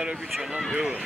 Čigarები čanam bilo.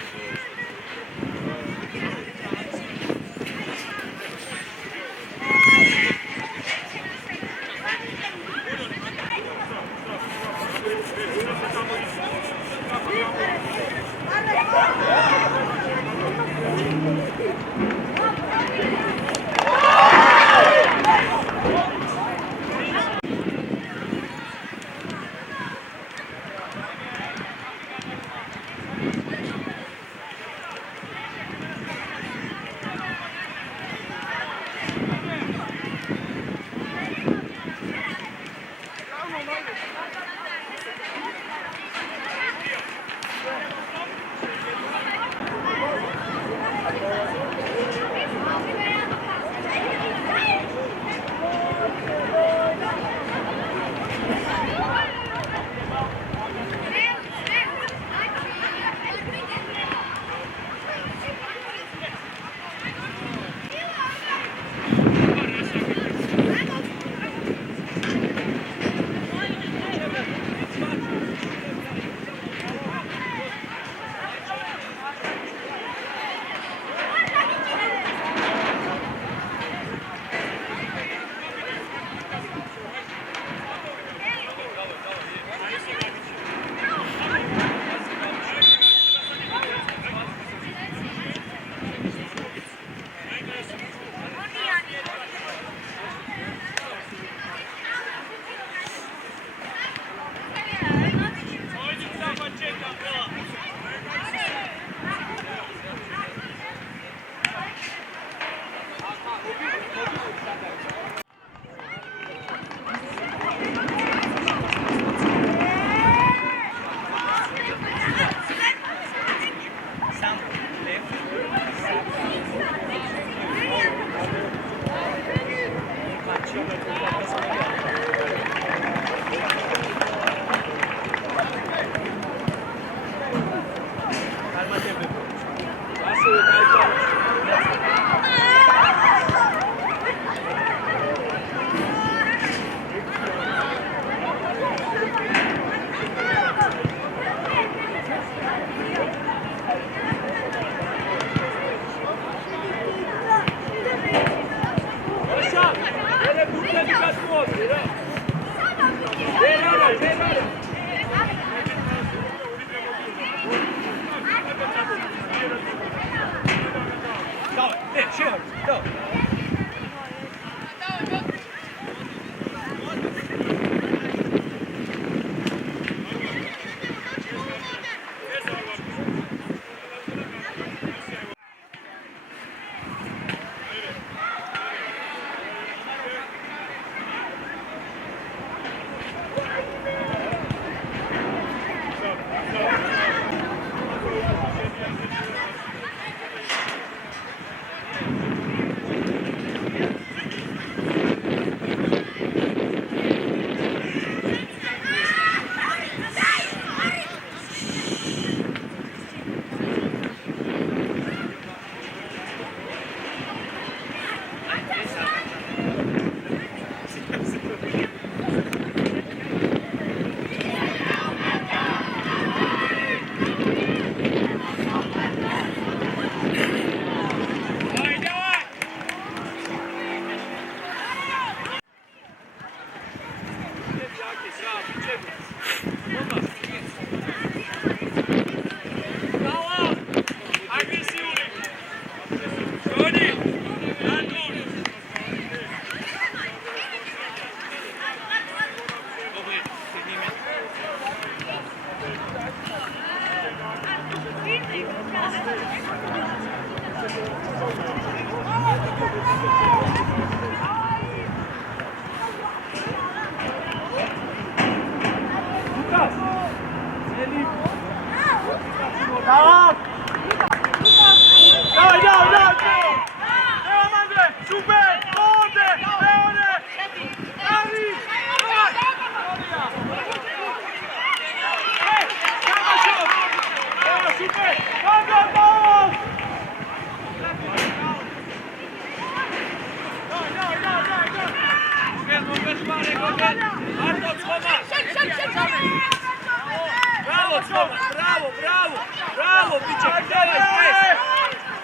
Bravo, bravo! Bravo, bicho, давай,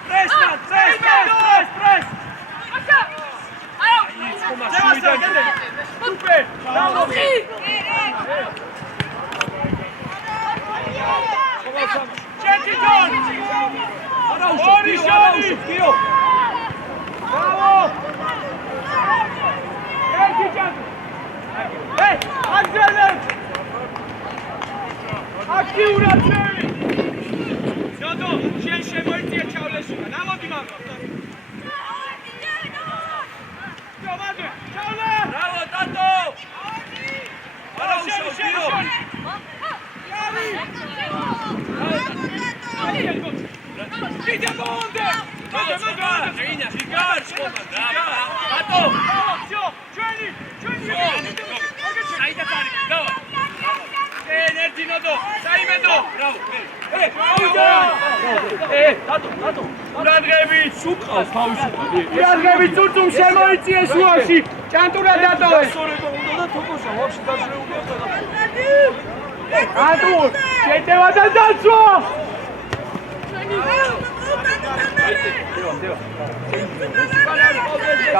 press, press. Super, bravo. Centri John. Araujo, Kio. Bravo. Centri John. Hey, Axel. Aktiura Jerry. Jodo, შენ შემოიწია ჩავლესულა. ნამოდი მაგა. Giovanni, ჩავლე. Bravo, Tato. Araujo, Kio. Vite Monde!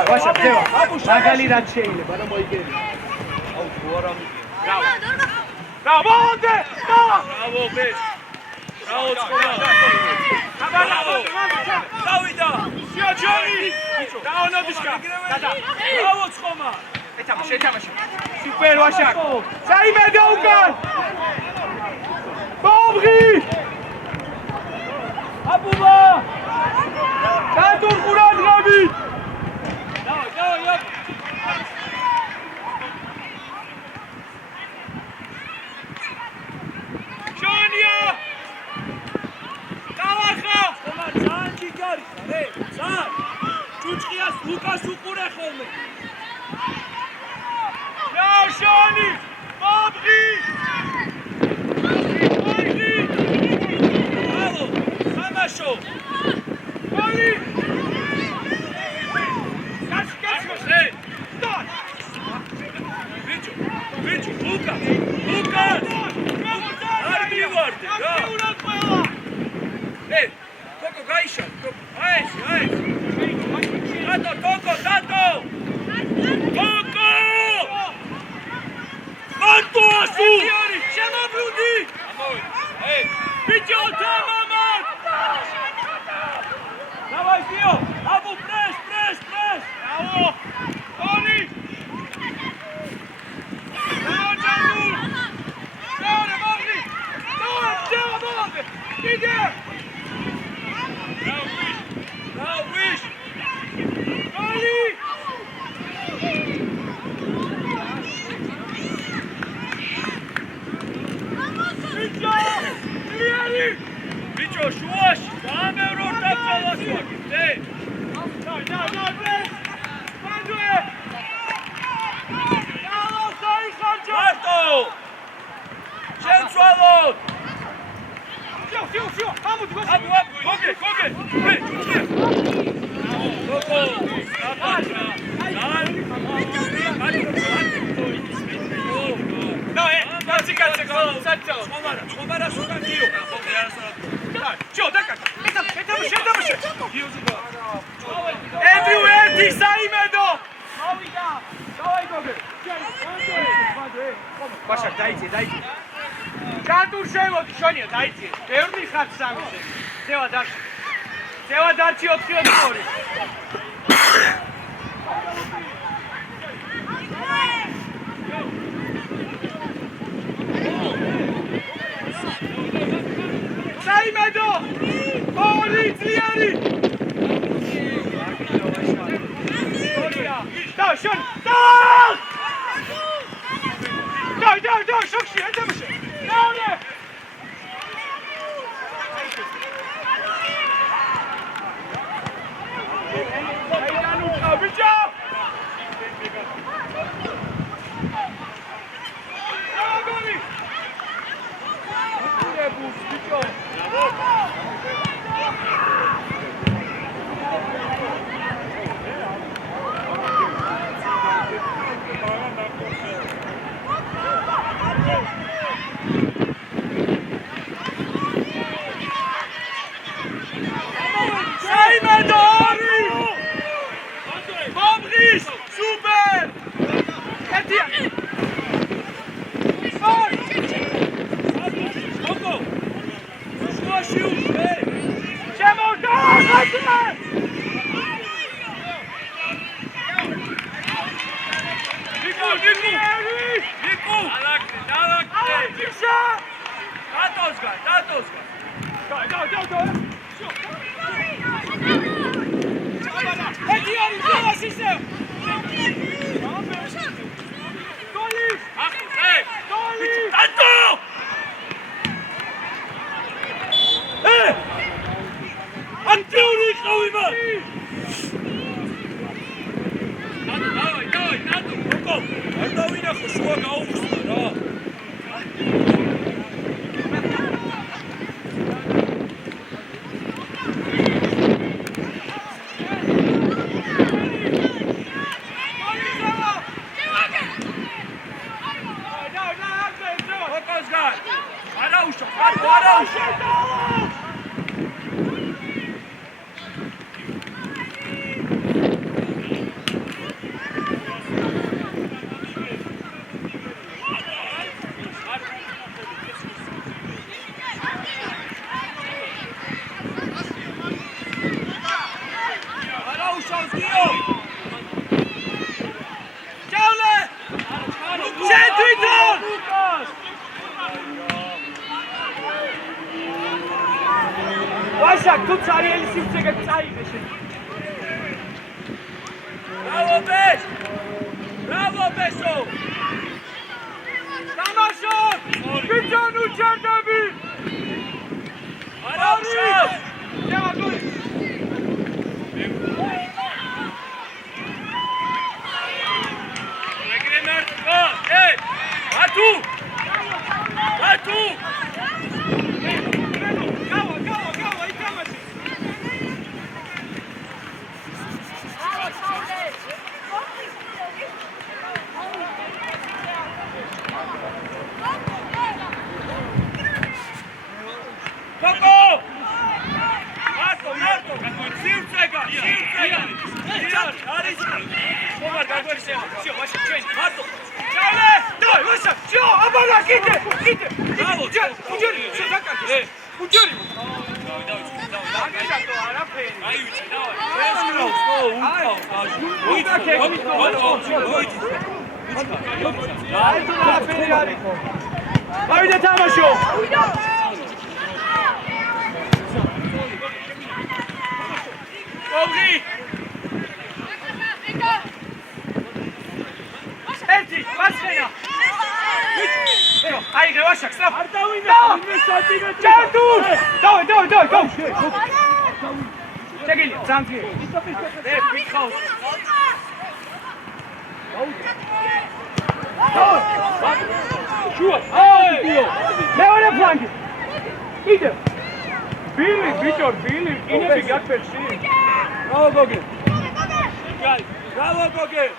Vaša, deva, magali rad შეიძლება, რომ მოიგერე. აუ, გუარა მიგე. Bravo, Monde! Bravo, ბეშ. Bravo, skola. Bravo. Davida. Siađoni. Bravo, Nodiška. Bravo, skoma. Etamaše. Super, Vašak. Saime Daukan. Bobri. Abuba. Kantur Quran Rabi. Давай. Jonia! Kalaxa! Komar, ძალიან ჯიგარი ხარ, ძალიან. Ჭუჭყიას ლუკას უყურე ხოლმე. Ciao, Johnny! Bobri! Bravo! Samašo! Oli! Bicho, Lucas! Arbi vardı, ya! Hey, Coco, gaisha! Ai! Tato! Coco! Manto azul! Chama Brudi! Hey! Bicho, tamam! Давай, Fio! Abu, press! Bravo! Tony! Bravo, Candur! Bravo, Magri! Bravo, Gide! Bravo, Wish! Tony! Bicho! Lieri! Bicho, șuaș! Doamne, rota țălăsă! Hey! No, please! Bandue! Marto! Centralot! Fiu! Abu, Coge! Hey, Coco! No, cazzi, Scomara su candio! Cio, dai! Andrew, Saimedo! Давай, Гоге! Vašak, dajcie! Cantur შემოდი, შონია, dajcie! ბევრი ხარ სამი. Ձევა დარჩი 4-2. Saimedo! Oli, Zlieri! Daj, Sean! Daj, şokşi, etmişe! Daj! Bicho! Goli! Ne bu, bicho! მარტოს გაი ედი არის ძილას ისევ გოლი ახლა გოლი ტანტო აქტიური იყავი მან ნატო როკო არ დავინახო შუა გაუხსნა რა Vaşak tut Sarıyeli simsege çayı Bravo beş! Bravo Beşo! Tamaşon! Bütün uçarda bir! Ara uşak! Deva dur! Regre Mert! Hey! Batu! Batu! Haydi tamaşo. Obri. Eti, başlayın. Haydi başak, stop. Çatur. Давай. Çekil, zanki. Evet, bir kaos. Şuat. Ne öyle planki? İdi. Bili, Victor, Bili. Yine bir gat versin. Bravo Gogi. Bravo Gogi.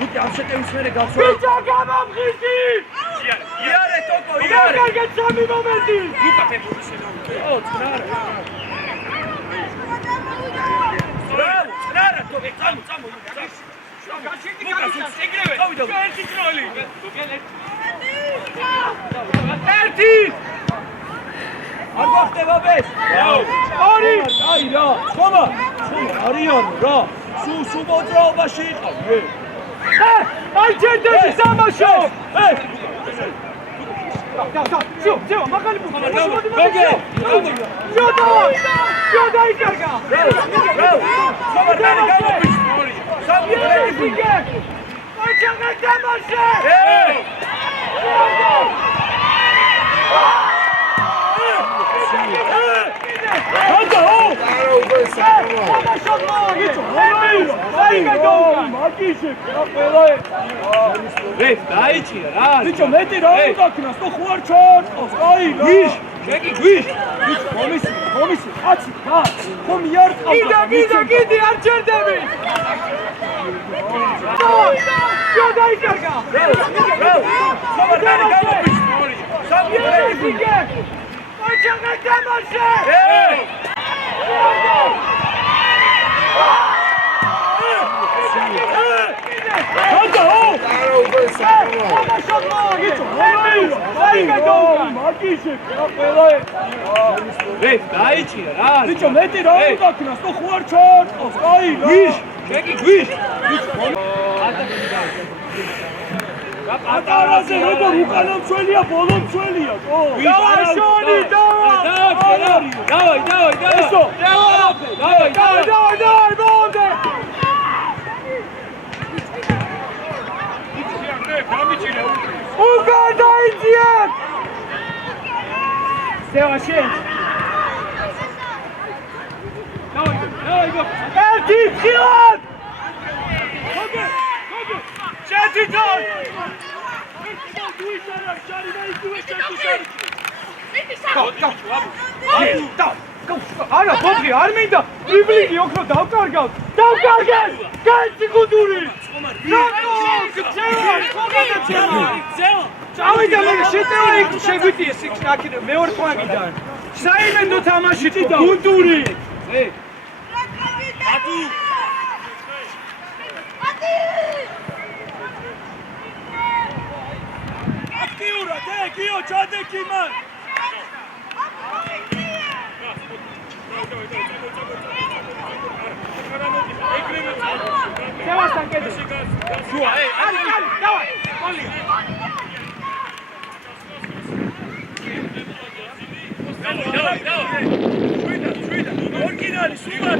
Luki, avşetevis vere galso. Bicho gamam gizi! Iare, Toko, iare! Iare, get sami momenti! Luka, te buduše na uke. O, Crnara. Crnara, to je, samo, Luka. Luka, su stigreve. Erti troli. Erti! Argo xteba bes. Ori! Ai, ra. Xoma, arიან, ra. Su მოძრაობაში იყავ. აი ჯერდები სამაშო. Всё, მაგალი მოდი. Всё, დაიკარგა. სამარდანი გამოფიშ. სამი ოჯახი დამაშე. Bicho, meti ra udaknas, to khu ar chortqos, ai ra. Gvish. Komisi, atsi, ha. Xom iar qavda. Gidi, ar ჭერდები. Всё, დაიკარგა. სამარდანი გამოფიშ. სამი ოჯახი დამაშე. რა ყველა ვე გაიჭირა რა ბიჭო მეტი რა უნდა ქნას თუ ხوار ჩარტყოს კაი რა გვიშ შეგი გვიშ ატარაზე როგორ უკანა მცველია ბოლო მცველია თო დავა შონი დავა დავაი ესო დავაი ბოლდე უკან დაიძიეთ სევა შენ დავაი გო ერთი ხილად გოგე შეთითონ არა, ბოდრი, არ მინდა ტრიბლინგი ოქრო დავკარგავ. დავკარგეთ! კაცი გუდური! წავიდა მე შეტევა იქ შეგვიტიეს იქ აქედან მეორე ფლანგიდან. საიმედო თამაშით გუდური! ატუ! აქტიურად, გიო, ჩადექი მან! Sebastian, ¿qué es? Sua, dale, давай, Oli. Давай. Швида. Оригинали, супер.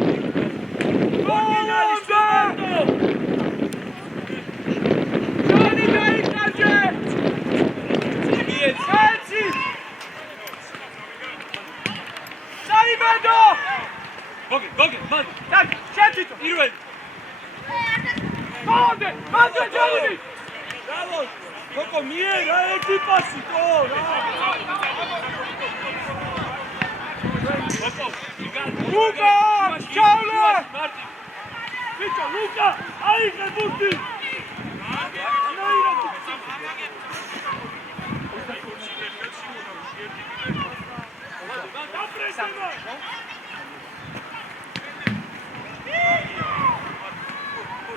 Оригинали, супер. Johnny, дай кажи. Сенси. Salimendo. Gogin, man. Так, шетито. Ирвел. Mande, Johnny! Bravo! Coco, mira, equipazo, todo! Luca! Ciao! Luca! Ahí, que busti!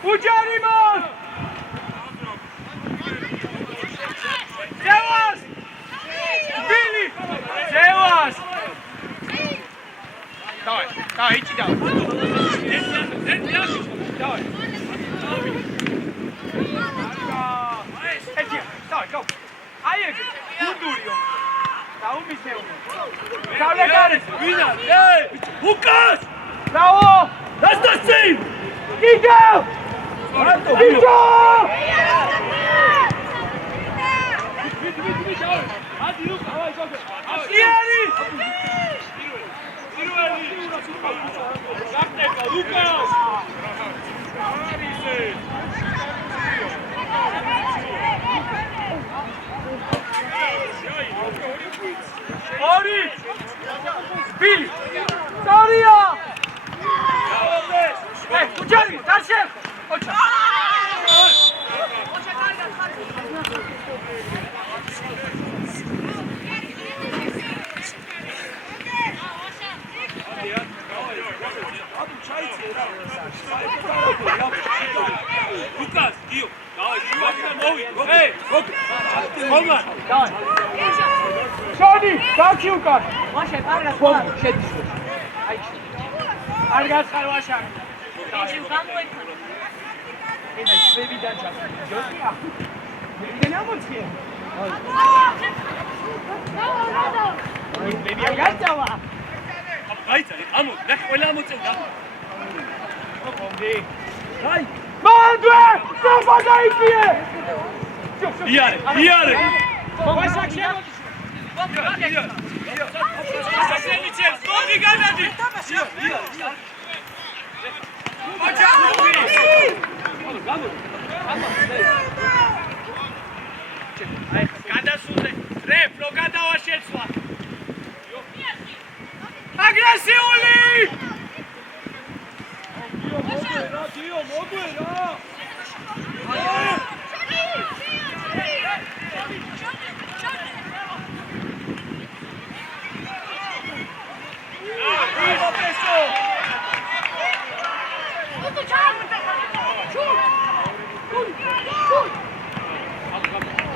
Uđarimo! Zewas! Bili! Zewas! Dawaj, idź dalej. Dawaj. Dawaj, go. Ajek, Gundurio. Dał mi się. Dał legares. Wina, ej! Łukasz! Brawo! That's the same! Idę! Ori! Bili! Daria! Ej, uciekaj, daj się! Chodź! Lukas, Dio, dawaj, ej, Holman, dawaj. Johnny, tak Lukas. Właśnie, parę słów, siedzisz. Argas, Harwasha. Idź, kamuj. Idź, wywitaj czas. Nie na mocnie. Argas działa. Ajca, amu, jak ola mocno. Daj! Mandłe! Zapadaj mnie! Jarek! Właśnie się Agresively! Dio, mogłera!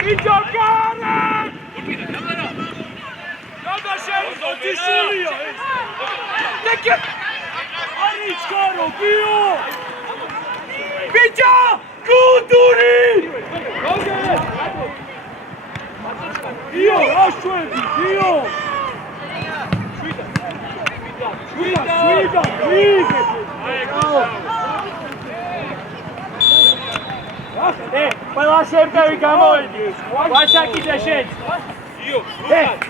I giocare! Ichkaro, Gio! Bicho! Kulturi! Gio, Ashwebi, Gio! Shwida! ყველა შემტევი გამოვიდეს. ვაშაკი და შენ.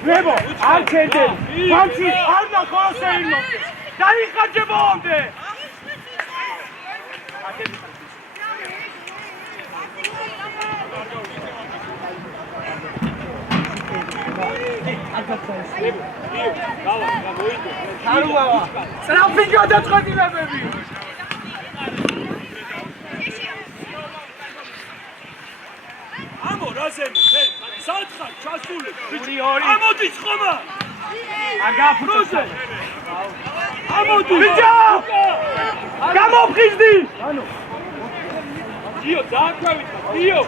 ლებო, არ ჩენდები. ბანკი არ ნახოს ეიმოდეს. დაიხარჯე ბოლომდე. არუავა. სწრაფი გადაწყვეტილებები. Amo, razemo, სათხარ ჩასული. ორი. ამოდის ხომა. აგაფროზე. ამოდის. ბიჭო! გამოფხიზდი. ანუ Gio, დააქვევით, Gio!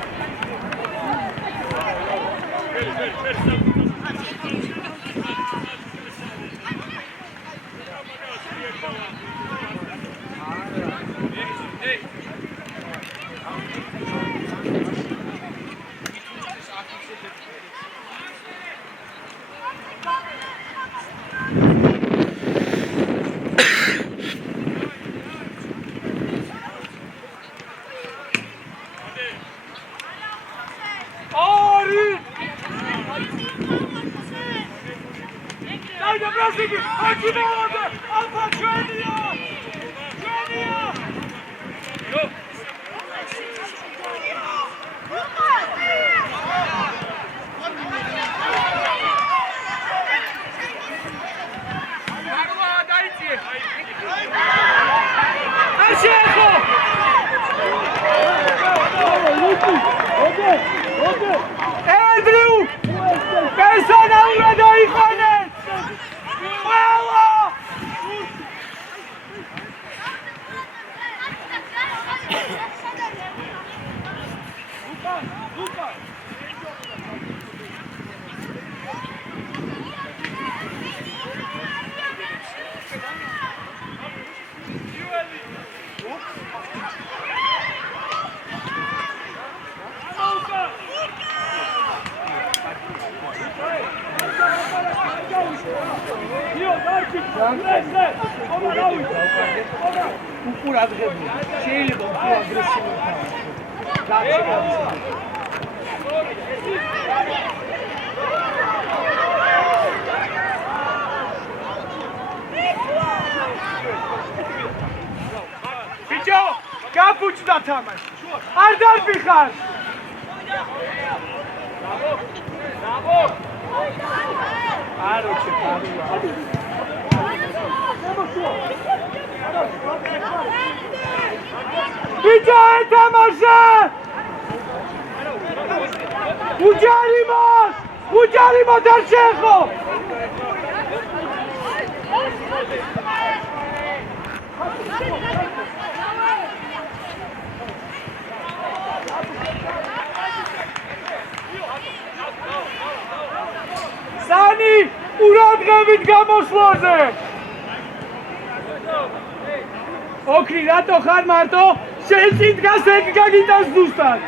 ორი. დაიდე ბრასიკი, აქ იმეორდა. ალფა ჩვენია. აშეხო. ედრიუ! პერსონალურად აიყვანეთ! ყველა! უყურადღებული. შეიძლება უფრო აგრესიული ბიჭო, გაფუჭდა თამაში. არ დარბიხარ. ბიჭო, ეთამაშე! უჯარიმოთ არ შეხო! სანი, ურადღებით გამოსვლაზე! ოქრი, რატო ხარ მარტო? შენ წინ დგას ეგ გაგიტანს ზუსტად.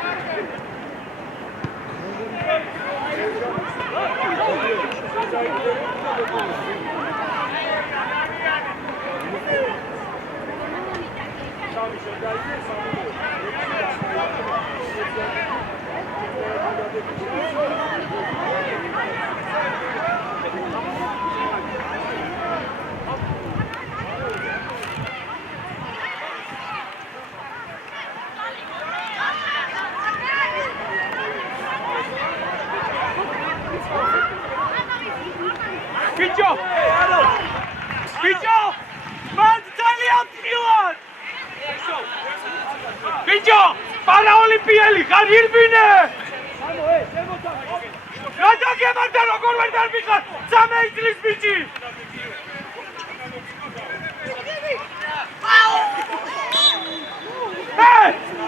ბიჭო! მან ძალიან ფხილად! ბიჭო! პარაოლიმპიელი ხარ ირბინე! რატო გემართა როგორ ვერ დარბიხარ? 3 წლის ბიჭი!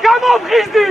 გამოფხიზდი!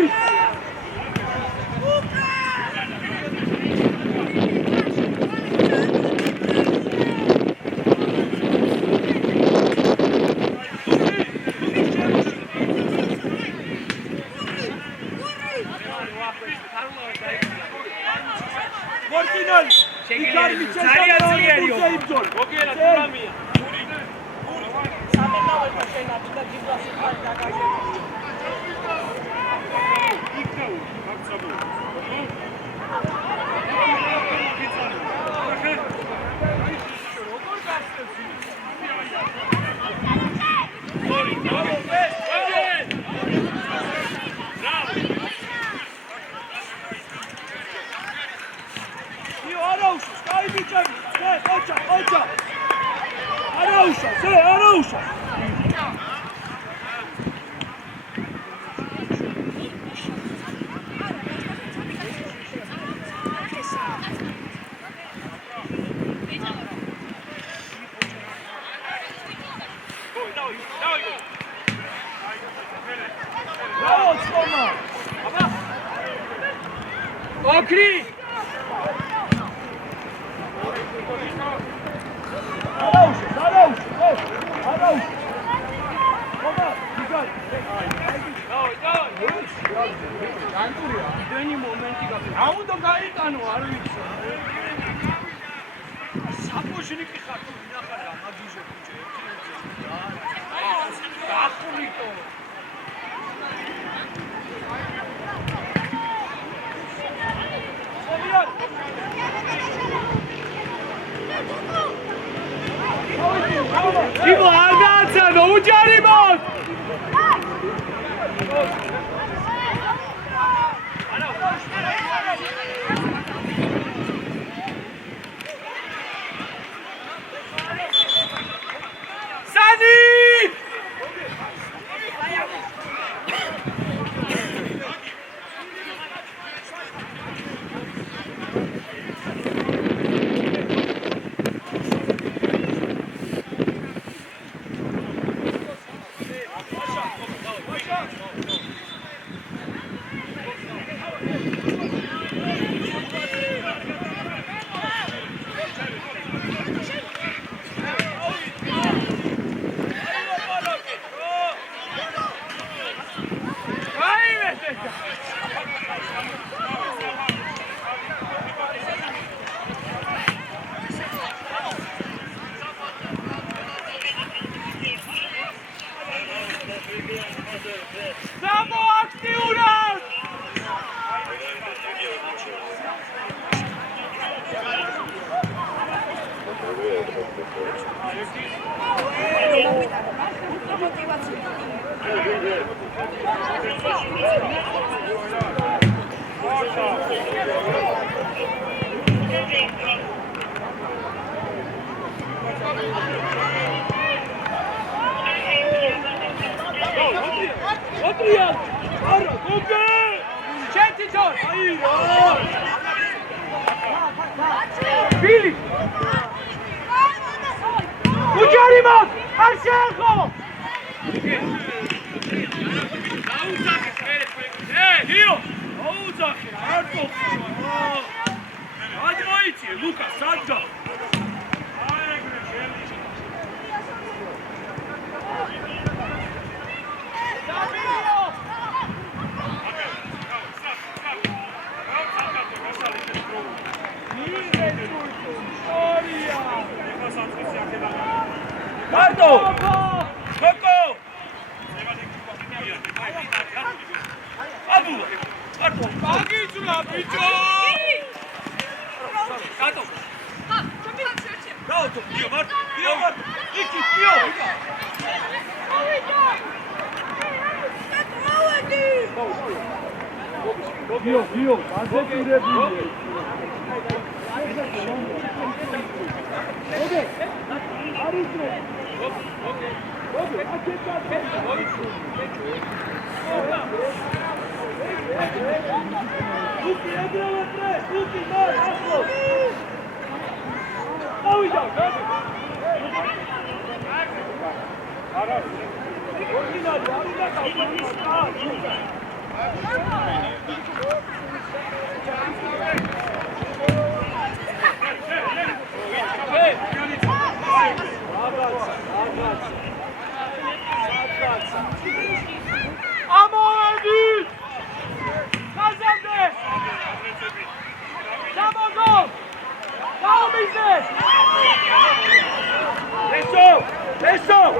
Eso!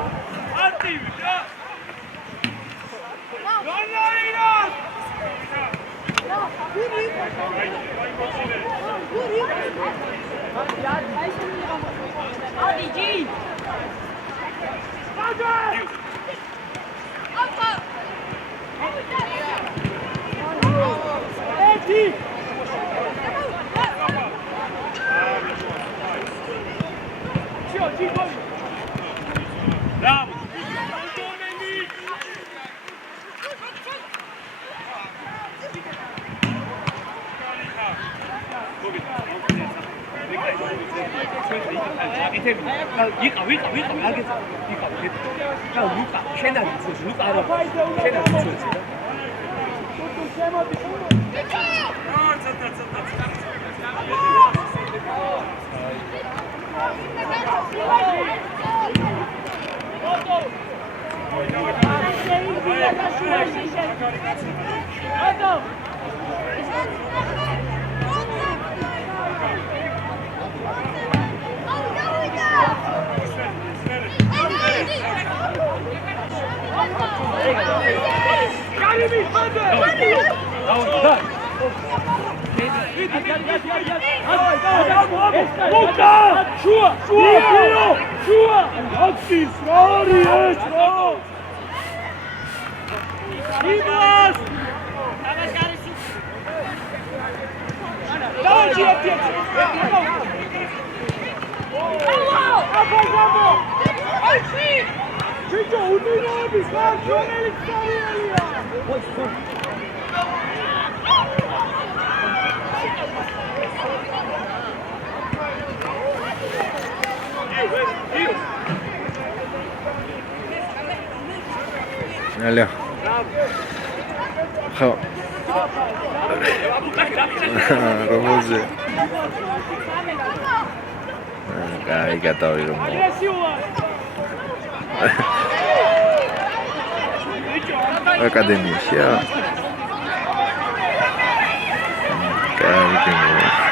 Arti! Алло. Хо. Ромозе. Кай готовый Ромо. Академия. Кай готовый.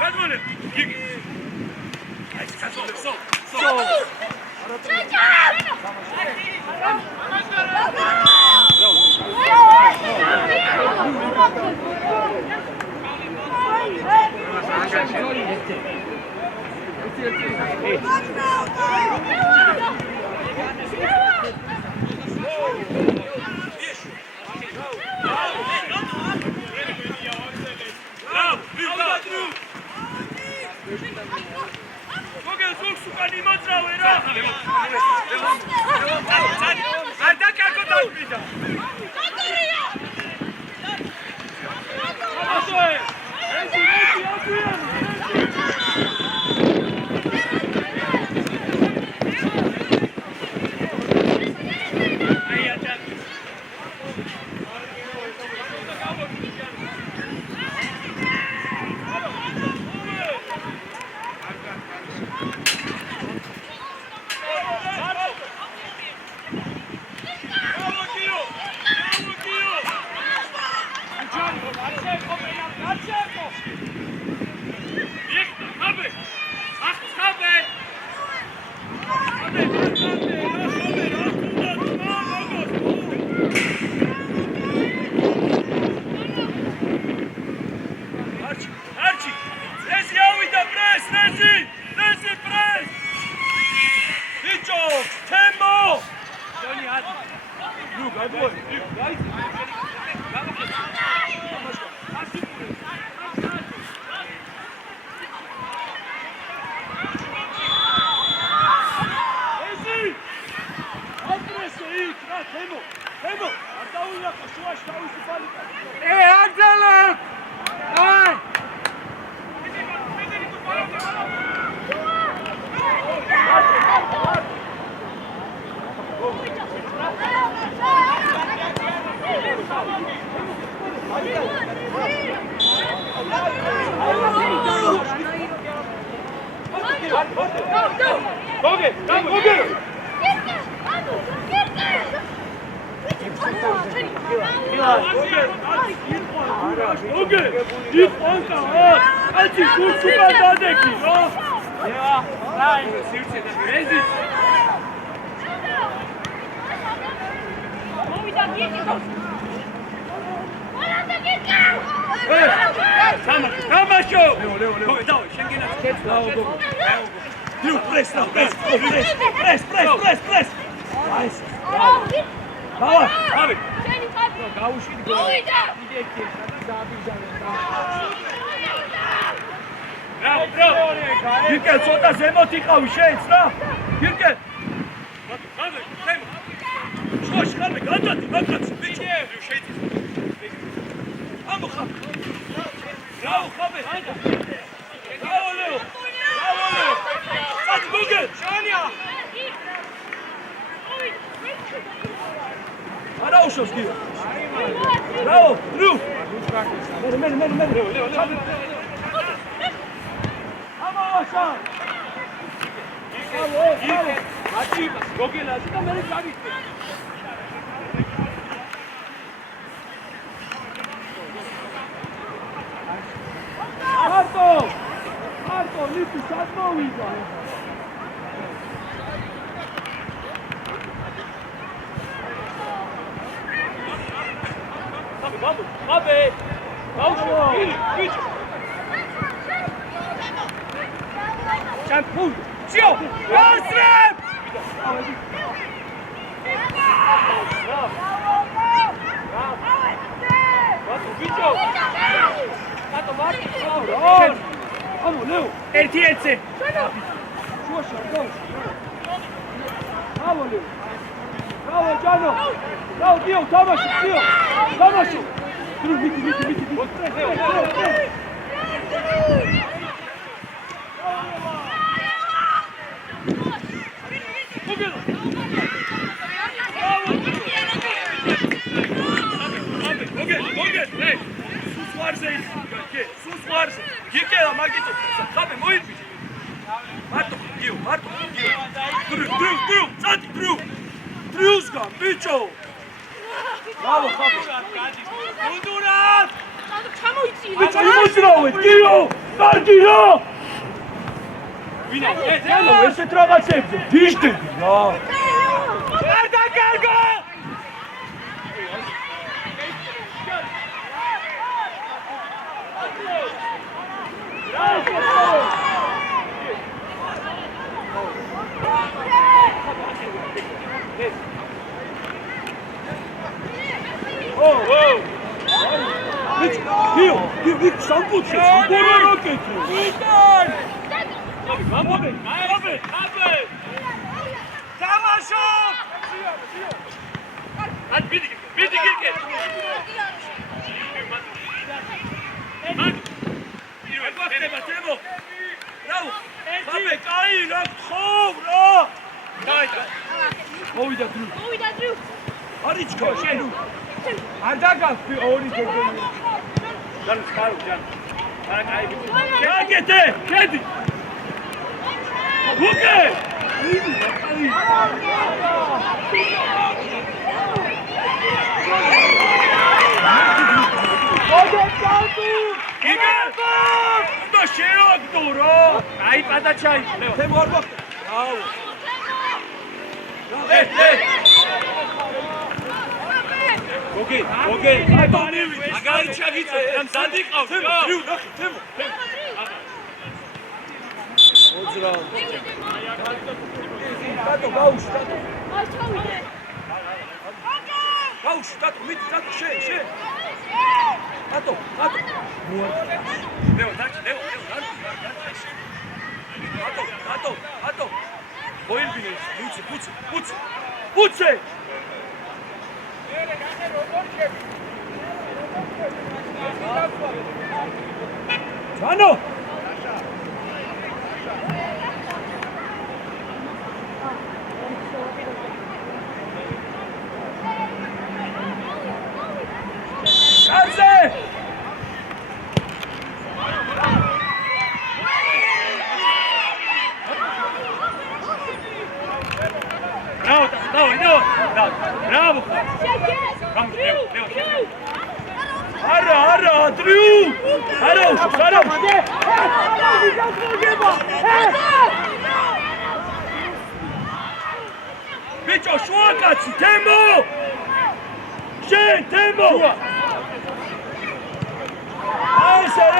გადმოლევ. იგი. აი, გადმოლევ. სო. Გირკენ ცოტა ზემოთ იყავი შეიც რა გირკენ შოშ ხარბე გადადი მაგაც ბიჭო შეიცის ამო ხაბ რაო ხაბე რაო ლეო სად გუგე შანია არაო შოს გიო რაო რუ მე ლეო Აშა! აკი გოგელაში და მე გავიქცე. არტო, ლიფტი სად მოვიდა? ბაბე! ბავშვო! ბიჭო! Champion! Tio! Asrem! ერთი ეცე. შუაში გავს. ბრავო ლეო. ბრავო ჯანო. ბრავო დიო, თამაში, დიო. თამაში. დრო მიდი. Susvarse, gike la magito, sabe muito. Mato, Dio. Tru, sadi, tru. Truska, bicho. Bravo, Honduras! Bicho, emocional, Dio. კარგი რა ვინა ეხლა ესეთ რაღაცებზე დიშდები რა არ დაკარგო ვიქ სამკუთხედს უბრალოდ რაკეტი ვიკან გამობე თამაშო ან ბიდი გიკე ეხება თემო რაუ ხაბე კაი რა გთხოვ რა დაიჭა მოვიდა დრო არიჩქო შენ არ დაგავი ორი გეგმები ჯან ხარო ჯან გაგეთე კედი უკე და შეაგდო რა აი პატაჩაი თემო არ მოხდა რაო გოგე მაგარი ჩაგიწევ ამ ზანდი ყავს რა ნახე თემო ოძრა დადო გაუში დადო გაუში დადო მით დადო შე დადო ლეო დადო მოილბინე პუცე Jano! Kaze! Bravo! Ara, Driu! Ara! Bicho, შუაკაცი, თემო! შენ, თემო!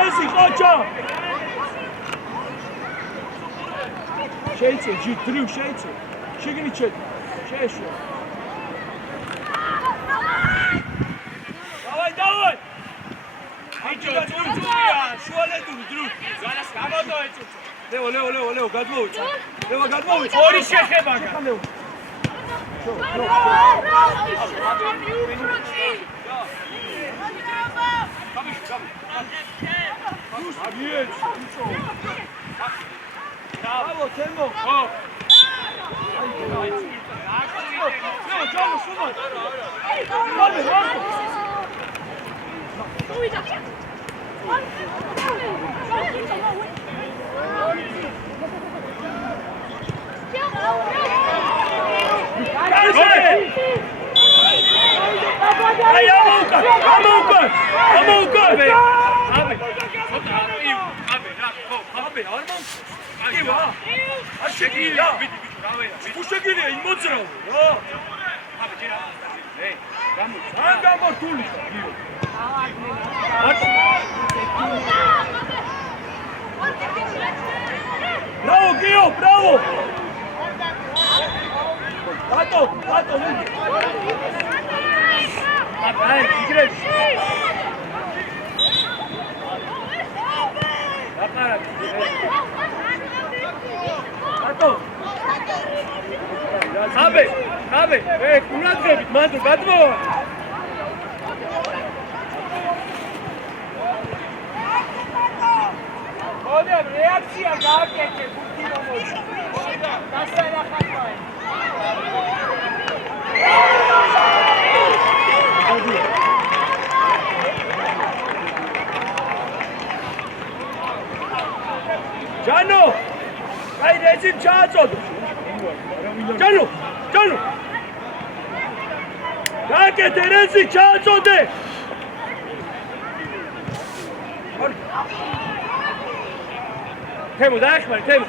ეს ყოჩა! შეიცე, Driu, შეიცე. შეგინი ჩედი. შეეშვა. Давай! Bicho, წურწურია, შუალედური, Driu. ზანას გამოდო ეწუწო. ლეო, გადმოვიწა. ორი შეხება. Bravo, Temo. Bravo, Gio, bravo! Tato! Vai, Tigres! Tato! Sabe! Kunadgებით, მანდ გადმოვა! მოდი, რეაქცია გააკეთე, გუთი რომ მოდი. დასალახატვაი. Jano! Ai, rezim çağatsodu. Jano! Gake terezi çağatsode. თემო დაეხმარე თემო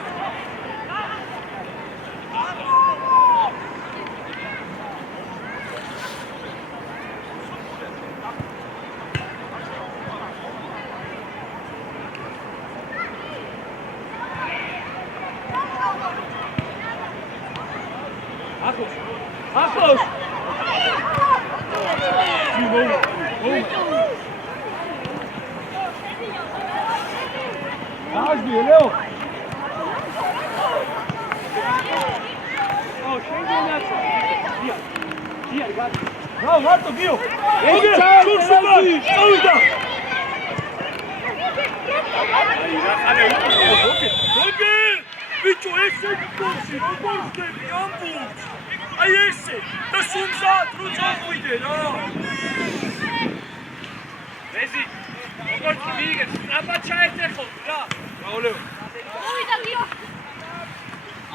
Ახლოს Აზბი ლეო შენგენაცა დია გადი რა მარტო გიო ეგ ჩურსუბი წავიდა ოგე ბიჭო ესე გქონში როგორ ხდები ამბობს აი ესე და სუმსად რო წახვიდე რა მეზი როგორც მიიგეთ აბა ჩაერთეხოთ რა რაოლეო მოვიდა გიო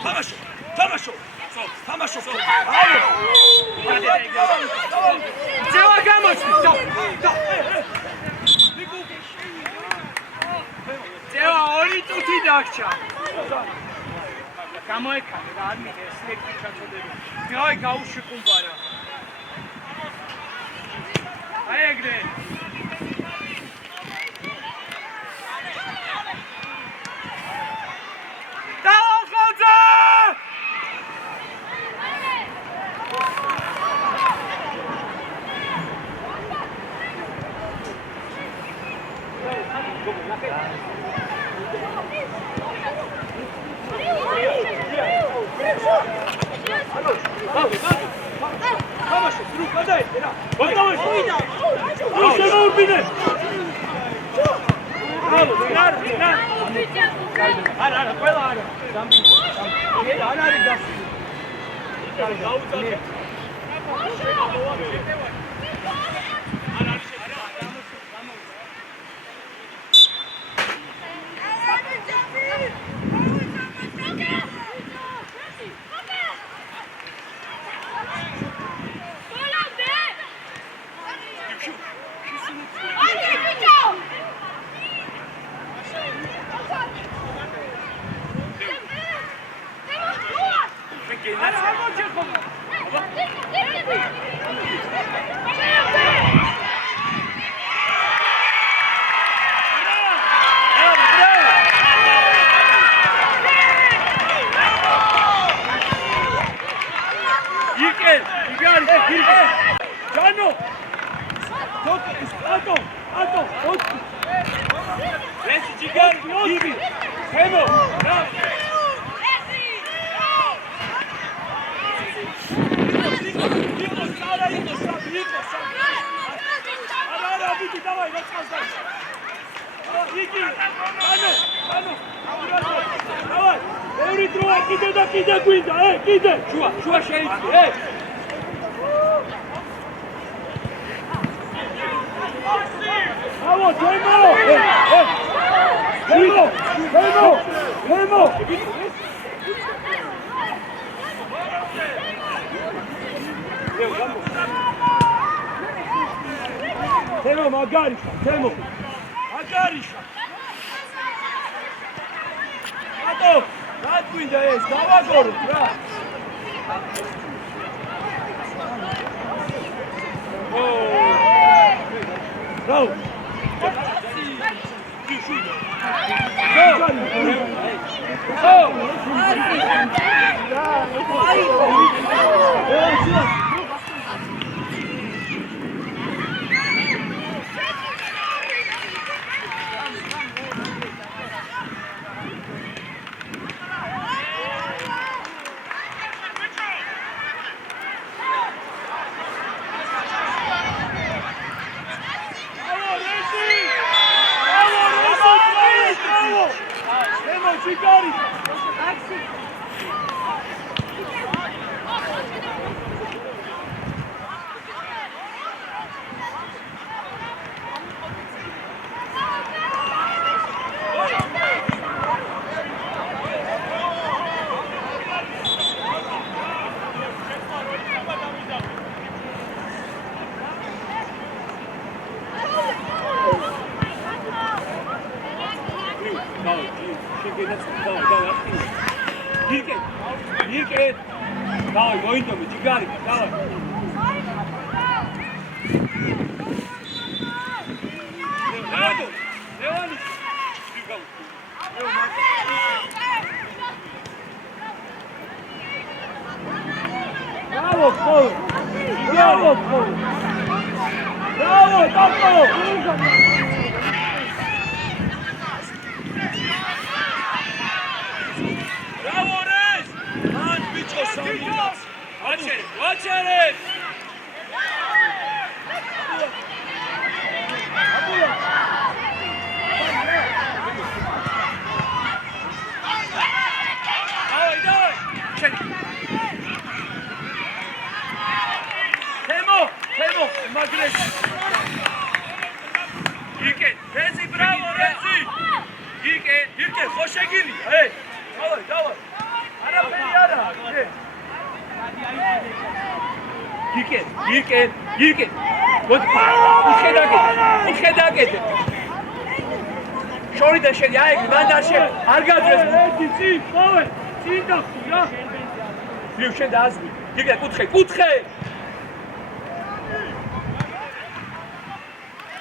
თამაშო აუ ძევა გამოჩნდა და ძევა ორი წუთი დაგჭა გამოეკანა რა არ მიგე სლექი ჩაწოდები დაი გაუშიკუმბარა აი ეგრე დაახალწა Vamos, truco, dai, era. Vamos, cuida. Non se va urbine. Bravo, Renar. Ara, quella ara. Dammi. Ara gas. Шуа შეიწვი, Bravo, Temo! Temo, magarisha, Temo! Magarisha! Ato, rad guinda es, davagoro, ra! Bravo! Ирკეთ. Давай, მოინდომი, ჯიგარი, давай. ლევანი. Bravo, Paul. Bravo, Paul. Bravo, Tapo. Bravo, Rez! Man, bicho, Samiras! Watch it! Watch it! Давай! Temo, Magres. Ирკეთ, Rezi, bravo, Rezi! Ирკეთ, ხოშეგილი! Давай. არაფერი არა. Ирკეთ. უხედაკეთ. შორიდან შედი, აიგრი, მან არ გაძრეს. ერთი წინ, ყოველ, წინ დახტი რა! ლივ შენ დააზრი. იგე კუთხე.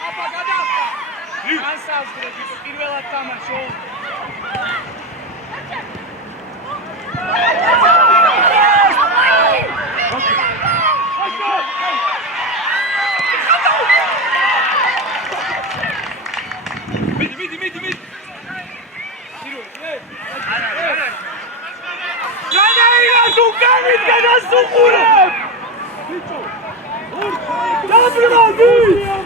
აბა გადახტა. განსაზღვრები პირველად თამაშო. მიდი. Janayla Dukanit gadasukura! Bicho! Dobrody!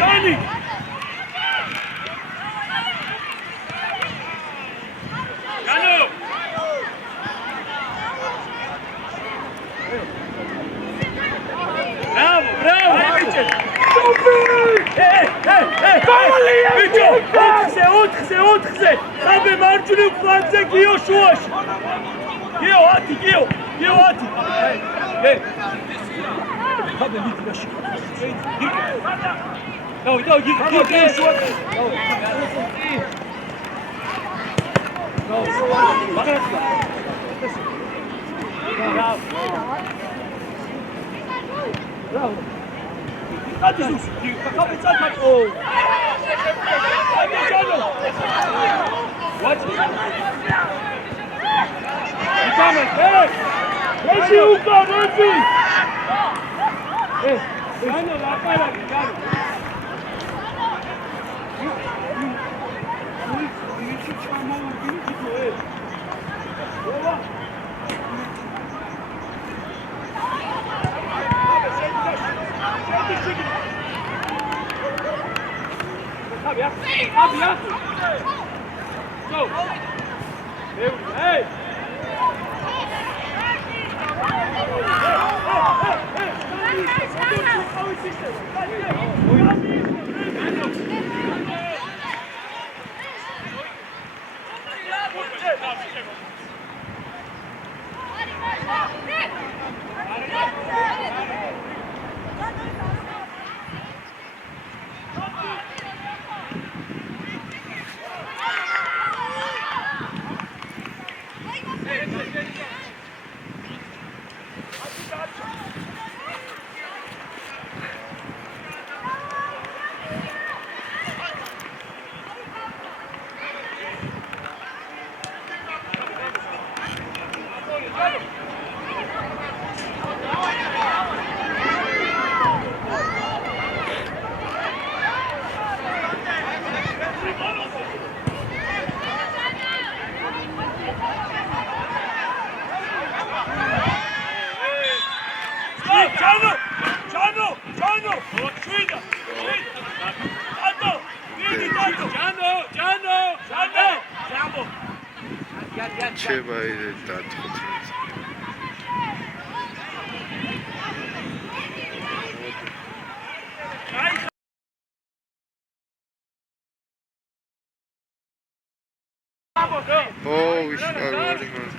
Dani! Janu! Bravo! Bicho! 4-ზე! ხაბე მარჯვნივ ფლანგზე გიო შუაში! გიო 10! ხაბე მიწაში! დავი, გიო შუაში! Bravo! Adiós! Acabei de sair! Oh! What? Come on! Hey! Let's you go! Let's see! Hey! Gano, la para! Gano! Abia! Go! Hey! Чеба или так. ვიშკარორი მან.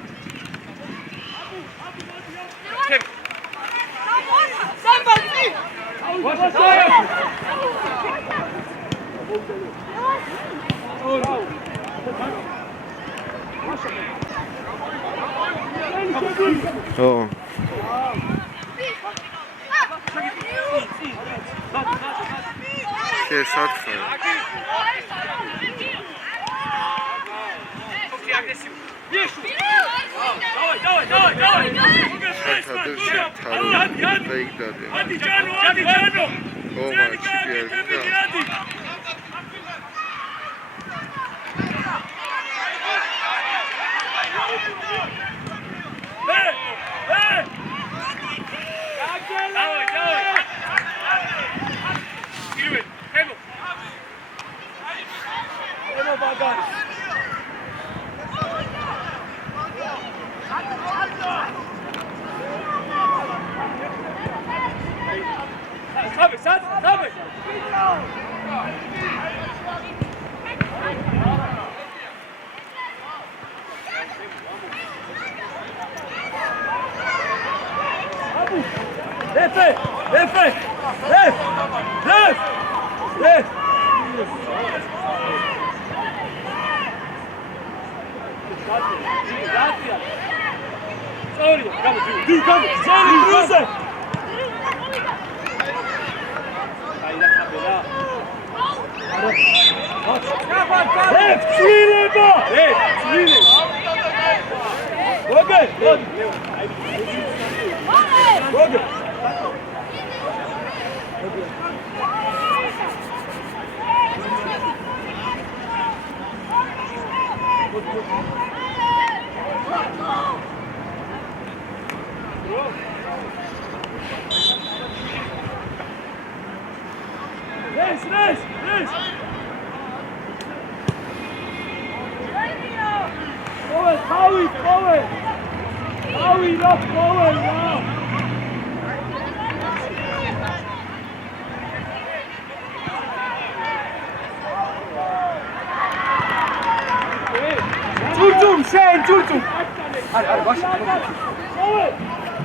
ო. შესათხარ.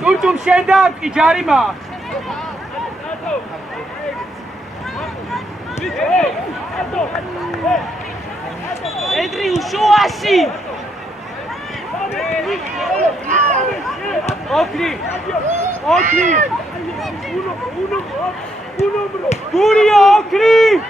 Turtum şendan icarima. Edri uşuasi. Okri. Guria okri.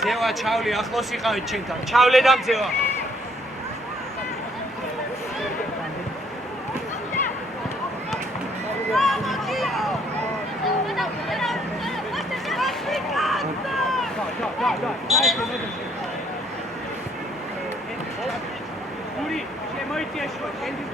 ძევა ჩავლე ახლოს იყავით ჩვენთან. ჩავლე და ძევა. Guri, შემოიწია შუა, კენდი.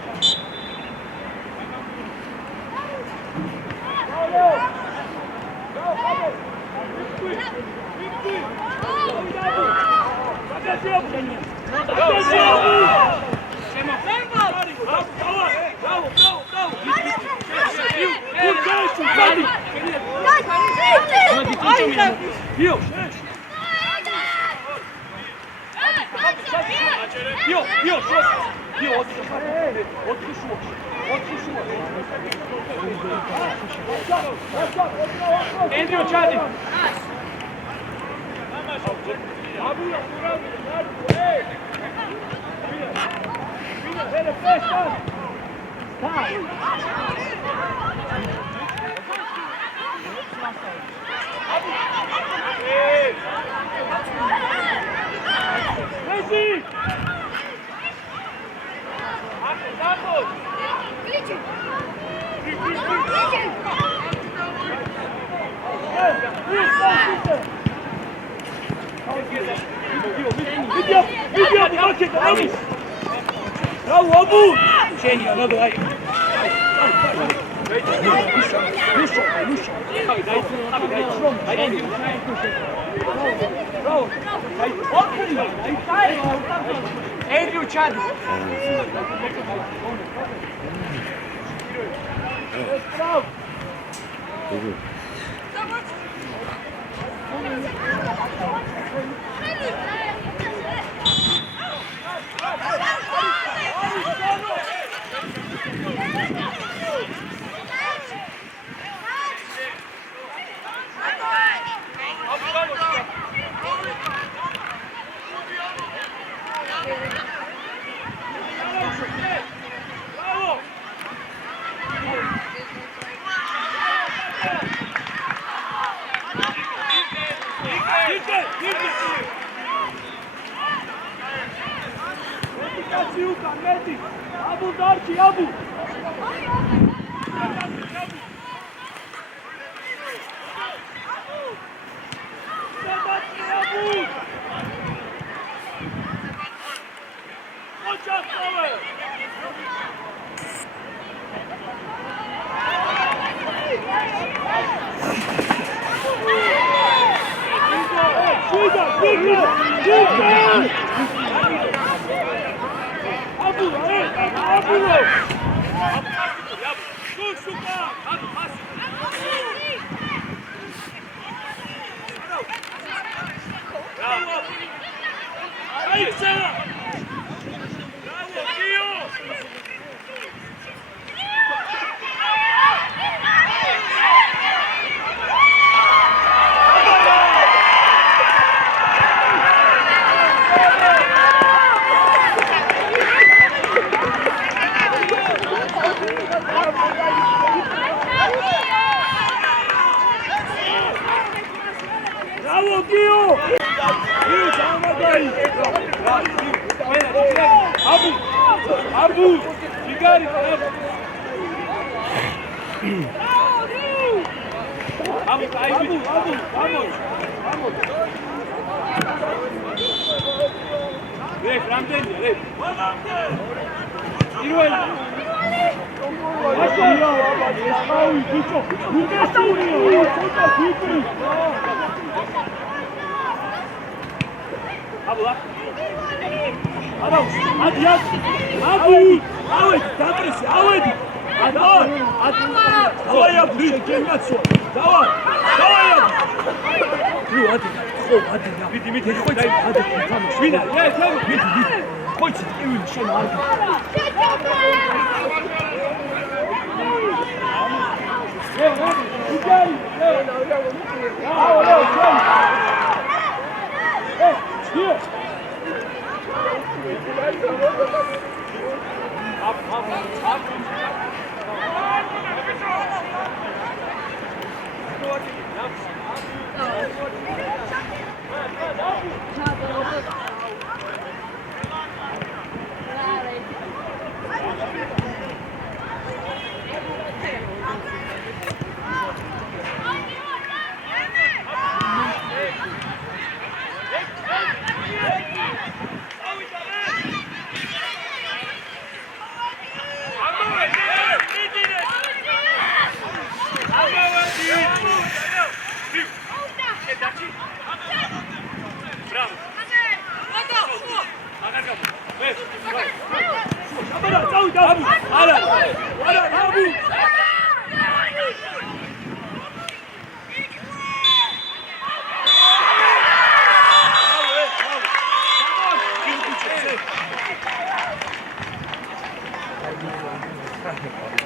Andrew Chadi. Bravo, Abu! Şehir, anladı, hayır. Andrew Chad. Abu Darki, Abu! Abu, you got it, Abu, vamos. Ref, Ramdeli, Ref. Iruela. Abu, давай, я ближе, отсюда. Давай. Thank you.